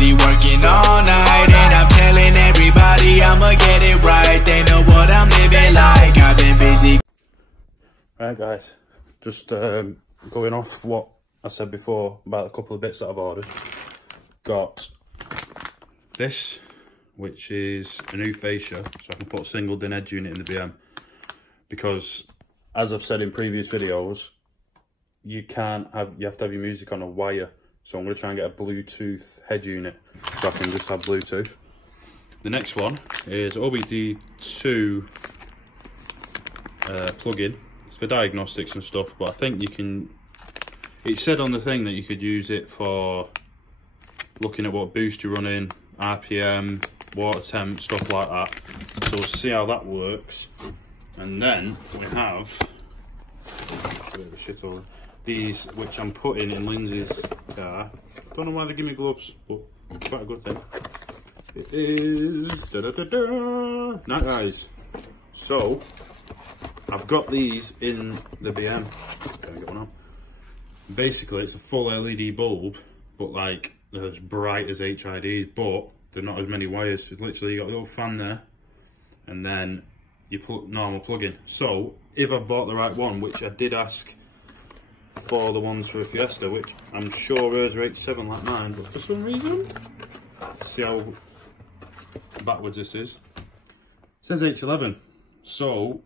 busy working all night, and I'm telling everybody I'ma get it right. They know what I'm living like. I've been busy. Right guys, just going off what I said before about a couple of bits that I've ordered. Got this, which is a new fascia, so I can put a single DIN edge unit in the BM, because as I've said in previous videos, you have to have your music on a wire. So I'm going to try and get a Bluetooth head unit so I can just have Bluetooth. The next one is OBD2 plug-in. It's for diagnostics and stuff, but I think you can, it said on the thing that you could use it for looking at what boost you're running, RPM, water temp, stuff like that. So we'll see how that works. And then we have these, which I'm putting in Lindsay's car. Don't know why they give me gloves, but quite a good thing. It is night eyes. So I've got these in the BM. Can I get one on? Basically, it's a full LED bulb, but like they're as bright as HIDs, but they're not as many wires. So literally, you got the little fan there, and then you put normal plug in. So if I bought the right one, which I did ask for the ones for a Fiesta, which I'm sure hers are H7 like mine, but for some reason, see how backwards this is. It says H11, so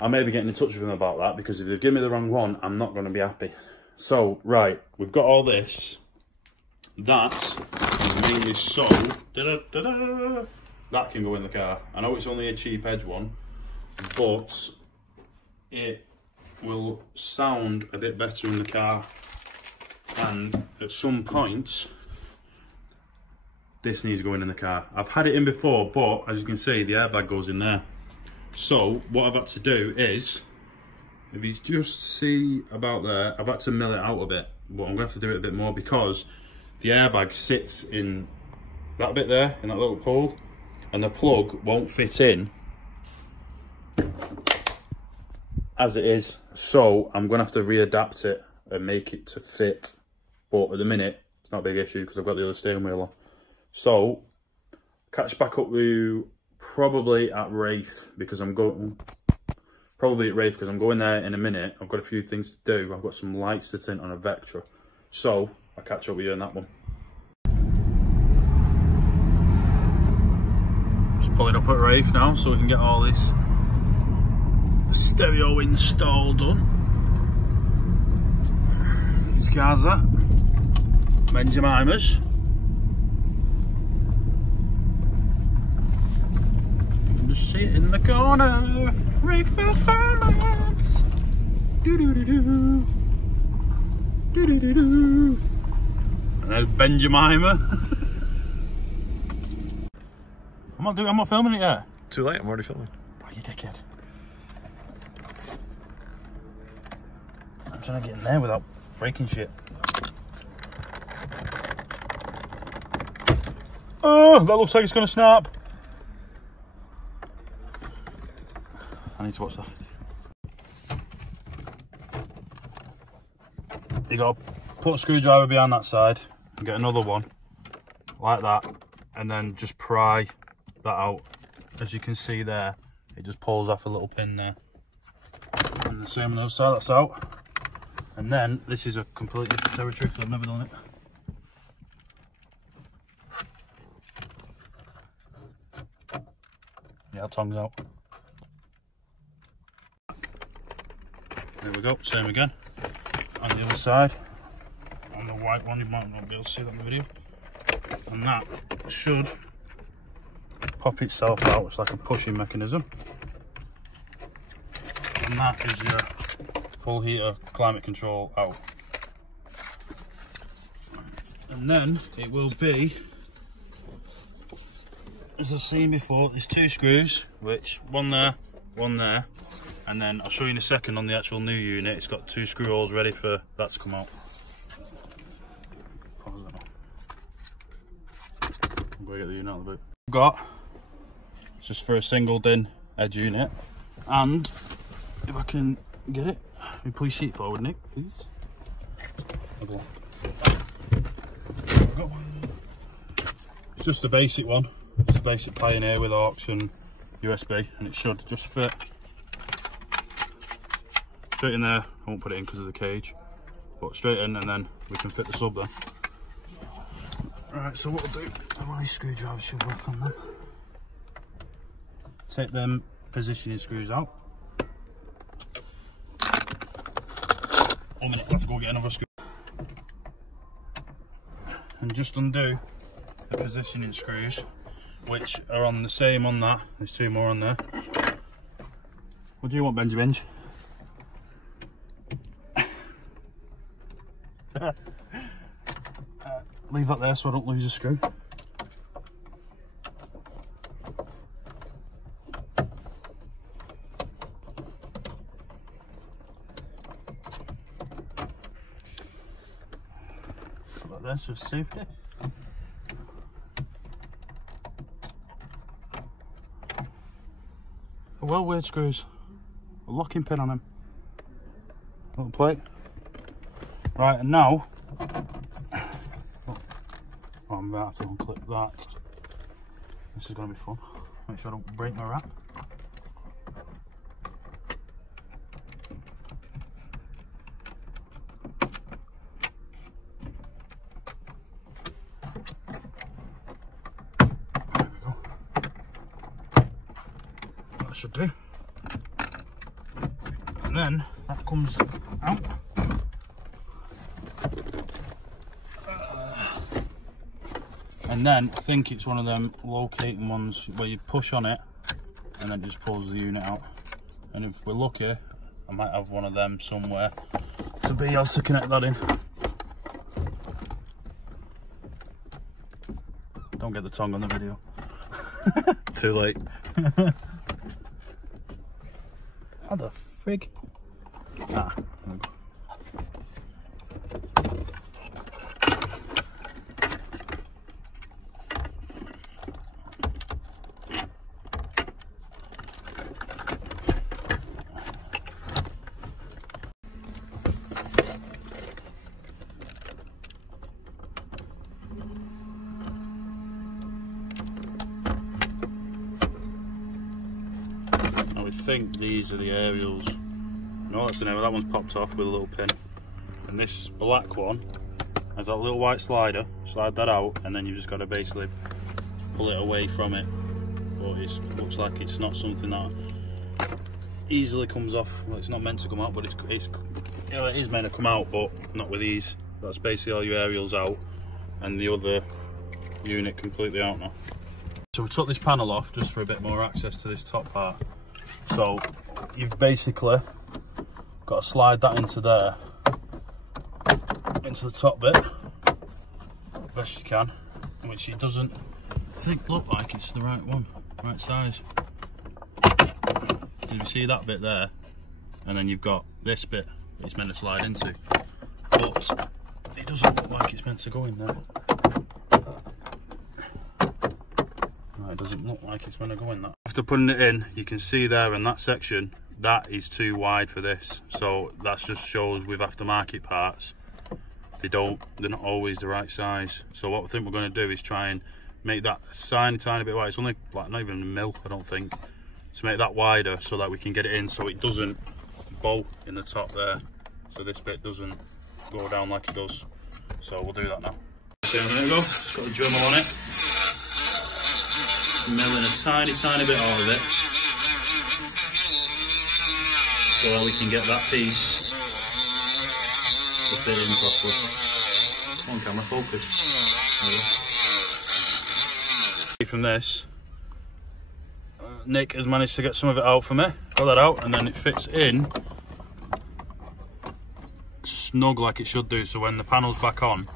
I may be getting in touch with them about that, because if they give me the wrong one, I'm not going to be happy. So, right, we've got all this. That is mainly so that can go in the car. I know it's only a cheap edge one, but it will sound a bit better in the car, and at some point this needs going in the car. I've had it in before, but as you can see, the airbag goes in there. So what I've had to do is, if you just see about there, I've had to mill it out a bit, but I'm going to have to do it a bit more, because the airbag sits in that bit there, in that little hole, and the plug won't fit in as it is. So I'm going to have to readapt it and make it to fit. But at the minute, it's not a big issue because I've got the other steering wheel on. So catch back up with you probably at Wraith, because I'm going there in a minute. I've got a few things to do. I've got some lights to tint on a Vectra. So I'll catch up with you on that one. Just pulling up at Wraith now so we can get all this stereo install done. These cars that Benjamimas. Just see it in the corner. Wraith performance. Do do do do. Do do do do. And there's Benjamima. I'm not filming it yet. Too late, I'm already filming. Oh, you dickhead. I'm trying to get in there without breaking shit. Oh, that looks like it's going to snap. I need to watch that. You got to put a screwdriver behind that side and get another one like that, and then just pry that out. As you can see there, it just pulls off a little pin there. And the same on the other side, that's out. And then this is a completely different territory because I've never done it. Yeah, tongue's out. There we go, same again. On the other side, on the white one, you might not be able to see that in the video. And that should pop itself out. It's like a pushing mechanism. And that is your full heater climate control out. And then it will be, as I've seen before, there's two screws, which one there, and then I'll show you in a second on the actual new unit, it's got two screw holes ready for that to come out. I'm going to get the unit out of the boot. I've got, just for a single DIN edge unit, and if I can get it, can you please seat forward, Nick, please. we go. It's just a basic one. It's a basic Pioneer with aux and USB, and it should just fit straight in there. I won't put it in because of the cage, but straight in, and then we can fit the sub there. Right, so what we'll do, one of these screwdrivers should work on them. Take them positioning screws out. 1 minute, I have to go get another screw. And just undo the positioning screws, which are on the same on that. There's 2 more on there. What do you want, Benjamin? Leave that there so I don't lose a screw. Like this for safety. Well, weird screws. A locking pin on them. Little plate. Right, and now I'm about to unclip that. This is going to be fun. Make sure I don't break my wrap. There we go. That should do. And then that comes out. And then I think it's one of them locating ones where you push on it and then it just pulls the unit out. And if we're lucky, I might have one of them somewhere to be able to connect that in. Don't get the tongue on the video. Too late. How the frig? Ah, there we go. I think these are the aerials. No, that's an aerial. That one's popped off with a little pin. And this black one has that little white slider. Slide that out, and then you've just got to basically pull it away from it. But it looks like it's not something that easily comes off. Well, it's not meant to come out, but it is meant to come out, but not with these. That's basically all your aerials out, and the other unit completely out now. So we took this panel off just for a bit more access to this top part. So you've basically got to slide that into there, into the top bit, best you can, which it doesn't look like it's the right one, right size. You see that bit there, and then you've got this bit that it's meant to slide into, but it doesn't look like it's meant to go in there. It doesn't look like it's going to go in that. After putting it in, you can see there in that section, that is too wide for this. So that just shows with aftermarket parts, they're not always the right size. So what I think we're going to do is try and make that tiny bit wider. It's only like not even a mil, I don't think, to make that wider so that we can get it in so it doesn't bow in the top there. So this bit doesn't go down like it does. So we'll do that now. So there we go, it's got the Dremel on it. Milling a tiny bit out of it so that we can get that piece to fit in properly. Come on camera, focus. From this, Nick has managed to get some of it out for me. Got that out, and then it fits in snug like it should do, so when the panel's back on,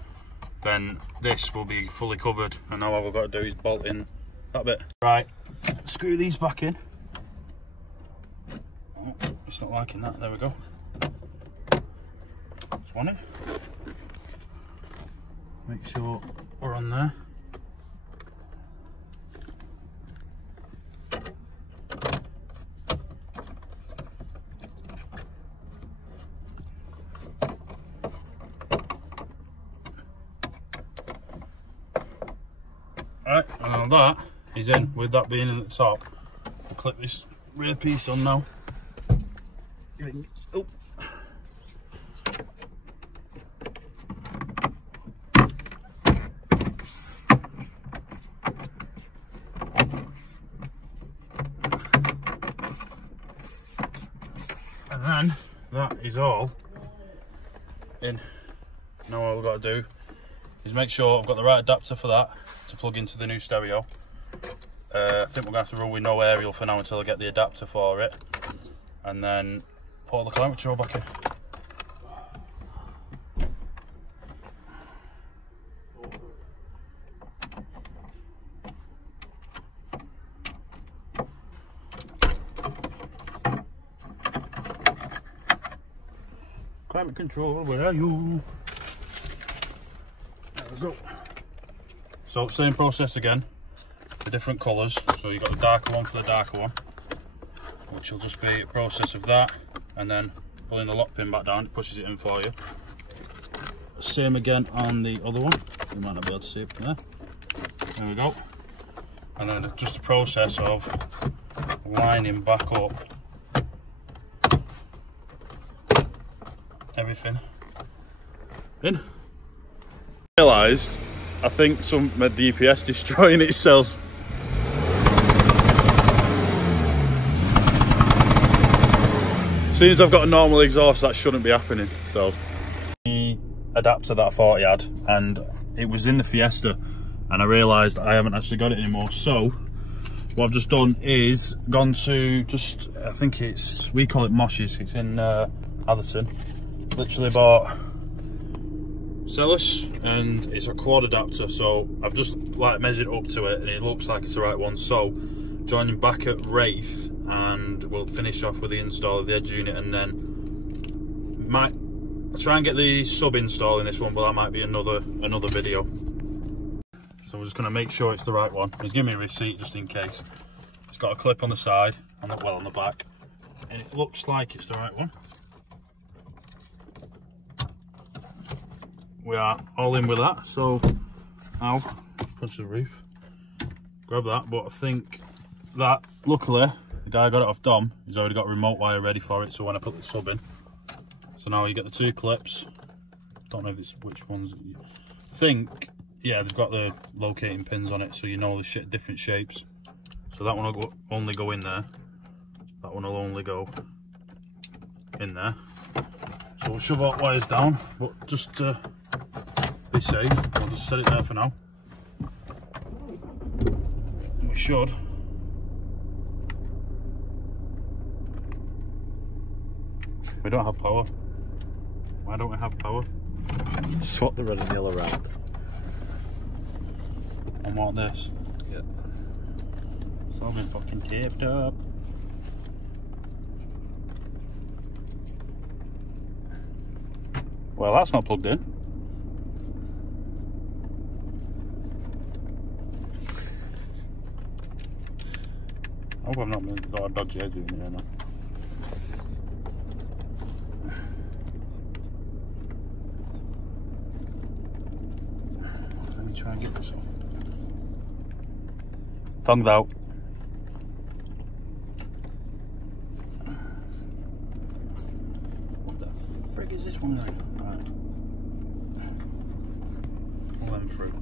then this will be fully covered, and now all we've got to do is bolt in that bit. Right, screw these back in. Oh, it's not liking that, there we go. Just one in. Make sure we're on there. Right, and now that is in with that being in the top. I'll clip this rear piece on now. Oh. And then that is all in. Now all we've got to do is make sure I've got the right adapter for that to plug into the new stereo. I think we're going to have to run with no aerial for now until I get the adapter for it, and then put all the climate control back in. Climate control, where are you? There we go. So same process again, the different colours. So you've got the darker one for the darker one, which will just be a process of that, and then pulling the lock pin back down, it pushes it in for you. Same again on the other one. You might not be able to see it from there. There we go. And then just a process of lining back up everything in. Realised, I think my DPS destroying itself. As soon as I've got a normal exhaust, that shouldn't be happening. So the adapter that I thought he had, and it was in the Fiesta, and I realised I haven't actually got it anymore. So what I've just done is gone to just, I think it's, we call it Mosh's, it's in Atherton. Literally bought Celis, and it's a quad adapter, so I've just like measured up to it and it looks like it's the right one. So joining back at Wraith, and we'll finish off with the install of the edge unit, and then I'll try and get the sub install in this one, but that might be another video. So we're just going to make sure it's the right one. He's giving me a receipt just in case. It's got a clip on the side and well on the back, and it looks like it's the right one. We are all in with that, so now punch the roof, grab that. But I think that, luckily, the guy got it off Dom, he's already got a remote wire ready for it, so when I put the sub in, so now you get the two clips. Don't know if it's which ones. I think, yeah, they've got the locating pins on it, so you know the different shapes. So that one will only go in there, that one will only go in there. So we'll shove our wires down, but just to be safe, I'll just set it there for now. We should. We don't have power. Why don't we have power? Swap the red and yellow around. And what this? Yeah. It's all been fucking taped up. Well, that's not plugged in. I hope I've not got a dodgy edge in here now. Let me try and get this off. Tongues out. What the frig is this one then? Right. Pull them through.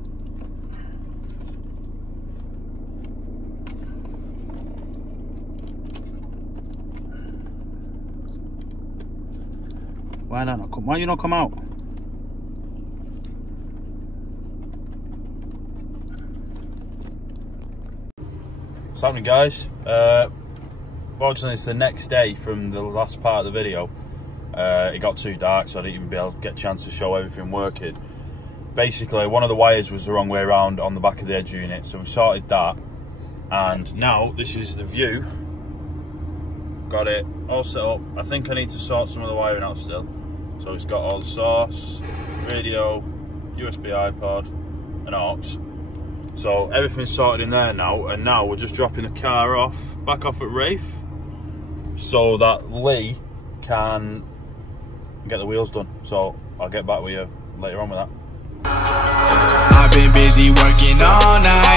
Why not come? Why you not come out? What's happening, guys? Fortunately, it's the next day from the last part of the video. It got too dark, so I didn't even be able to get a chance to show everything working. Basically, one of the wires was the wrong way around on the back of the edge unit, so we sorted that. And now this is the view. Got it all set up. I think I need to sort some of the wiring out still. So it's got all the source, radio, USB iPod, and aux. So everything's sorted in there now, and now we're just dropping the car off, back off at Wraith, so that Lee can get the wheels done. So I'll get back with you later on with that. I've been busy working all night.